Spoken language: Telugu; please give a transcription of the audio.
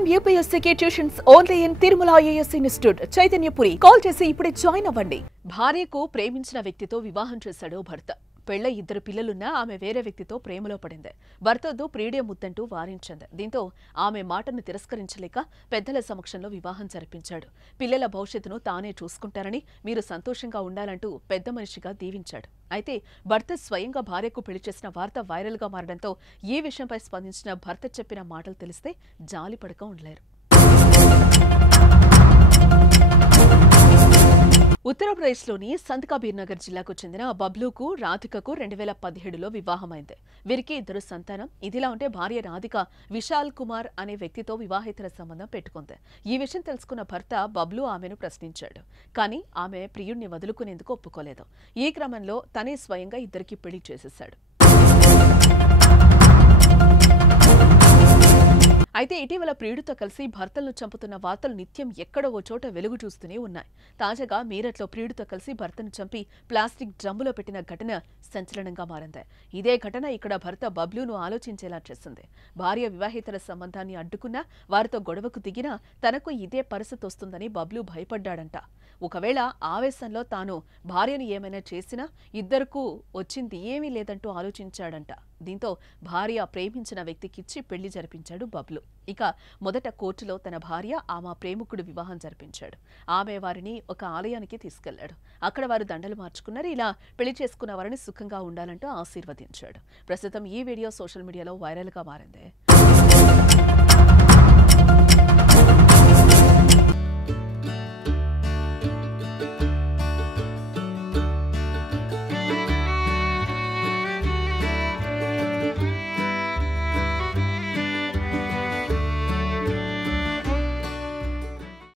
IIM UPSC tuitions only in Tirumala IAS institute Chaitanyapuri. Call చేసి ఇప్పుడే జాయిన్ అవ్వండి. భార్యకు ప్రేమించిన వ్యక్తితో వివాహం చేశాడు భర్త. పెళ్ల 2 పిల్లలున్నా ఆమె వేరే వ్యక్తితో ప్రేమలో పడింది. భర్తతో ప్రియుడే ముద్దంటూ వారించింది. దీంతో ఆమె మాటను తిరస్కరించలేక పెద్దల సమక్షంలో వివాహం జరిపించాడు. పిల్లల భవిష్యత్తును తానే చూసుకుంటారని, మీరు సంతోషంగా ఉండాలంటూ పెద్ద మనిషిగా దీవించాడు. అయితే భర్త స్వయంగా భార్యకు పెళ్లి చేసిన వార్త వైరల్గా మారడంతో ఈ విషయంపై స్పందించిన భర్త చెప్పిన మాటలు తెలిస్తే జాలిపడక ఉండలేరు. ఉత్తరప్రదేశ్లోని సంత్ కబీర్ నగర్ జిల్లాకు చెందిన బబ్లూకు రాధికకు 2017లో వివాహమైంది. వీరికి 2 సంతానం. ఇదిలా ఉంటే భార్య రాధిక విశాల్ కుమార్ అనే వ్యక్తితో వివాహేతర సంబంధం పెట్టుకుంది. ఈ విషయం తెలుసుకున్న భర్త బబ్లూ ఆమెను ప్రశ్నించాడు. కానీ ఆమె ప్రియుణ్ణి వదులుకునేందుకు ఒప్పుకోలేదు. ఈ క్రమంలో తనే స్వయంగా ఇద్దరికి పెళ్లి చేసేశాడు. అయితే ఇటీవల ప్రియుడితో కలిసి భర్తలను చంపుతున్న వార్తలు నిత్యం ఎక్కడో ఓ చోట వెలుగు చూస్తూనే ఉన్నాయి. తాజాగా మీరట్లో ప్రియుడితో కలిసి భర్తను చంపి ప్లాస్టిక్ డ్రమ్ములో పెట్టిన ఘటన సంచలనంగా మారింది. ఇదే ఘటన ఇక్కడ భర్త బబ్లూను ఆలోచించేలా చేసింది. భార్య వివాహేతర సంబంధాన్ని అడ్డుకున్నా, వారితో గొడవకు దిగినా తనకు ఇదే పరిస్థితి వస్తుందని బబ్లూ భయపడ్డాడంట. ఒకవేళ ఆవేశంలో తాను భార్యను ఏమైనా చేసినా ఇద్దరికూ వచ్చింది ఏమీ లేదంటూ ఆలోచించాడంట. దీంతో భార్య ప్రేమించిన వ్యక్తికిచ్చి పెళ్లి జరిపించాడు బబ్లూ. ఇక మొదట కోర్టులో తన భార్య ఆమె ప్రేమికుడు వివాహం జరిపించాడు. ఆమె వారిని ఒక ఆలయానికి తీసుకెళ్లాడు. అక్కడ వారు దండలు మార్చుకున్నారు. ఇలా పెళ్లి చేసుకున్న వారిని సుఖంగా ఉండాలంటూ ఆశీర్వదించాడు. ప్రస్తుతం ఈ వీడియో సోషల్ మీడియాలో వైరల్గా మారింది.